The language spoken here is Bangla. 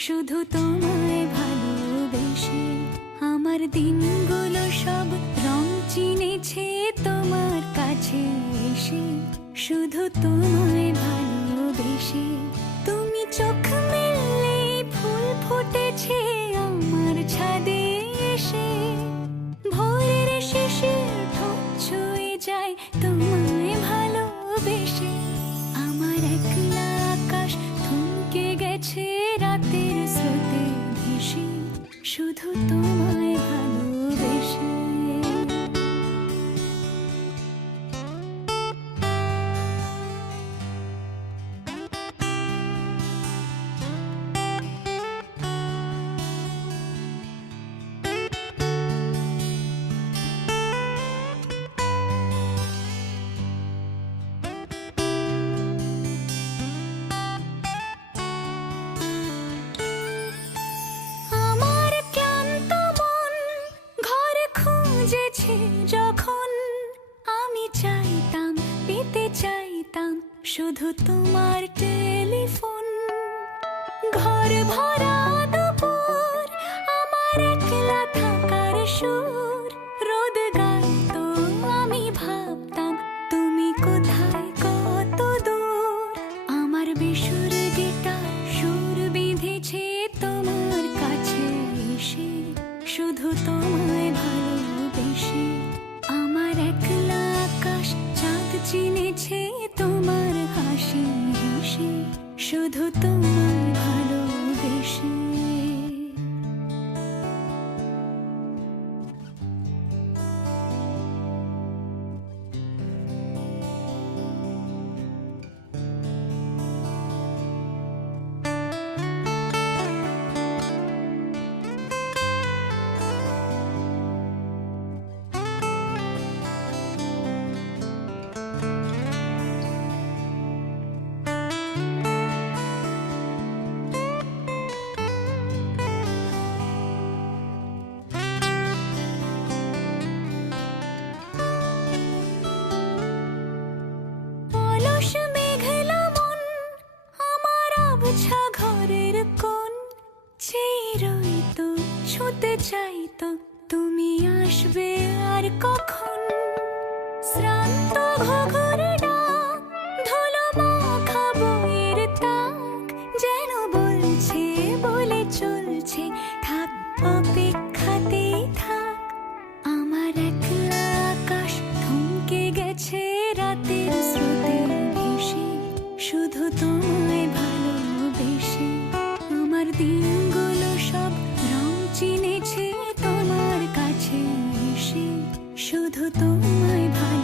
তোমায় ভালোবেসে আমার দিনগুলো সব রং চিনেছে তোমার কাছে এসে। শুধু তোমায় ভালোবেসে তুমি চোখ মেললে ফুল ফুটেছে আমার ছাদে এসে। ভোরের শেষে ঠোঁট ছুঁয়ে যায় তোমায় ভালোবেসে। শুধু তোমার টেলিফোন। ঘর ভরা দুপুর, আমার একলা থাকার সুর। রোদ গাইতো, আমি ভাবতাম, তুমি কোথায় কত দূর? আমার বেসুর গিটার সুর বিঁধেছে তোমার কাছে এসে। শুধু তোমায় আবছা ঘরের কোন চেয়ে তো ছুতে চাইতো তুমি আসবে আর কখন? শ্রান্ত ঘঘর ডাক, ধুলো যেন বলছে, বলে চলছে, থাক, অপেক্ষাতেই থাক। আমার একলা আকাশ থমকে গেছে, রাতের স্রোতে ভেসে, শুধু তোমায় শুধু তোমায় ভালো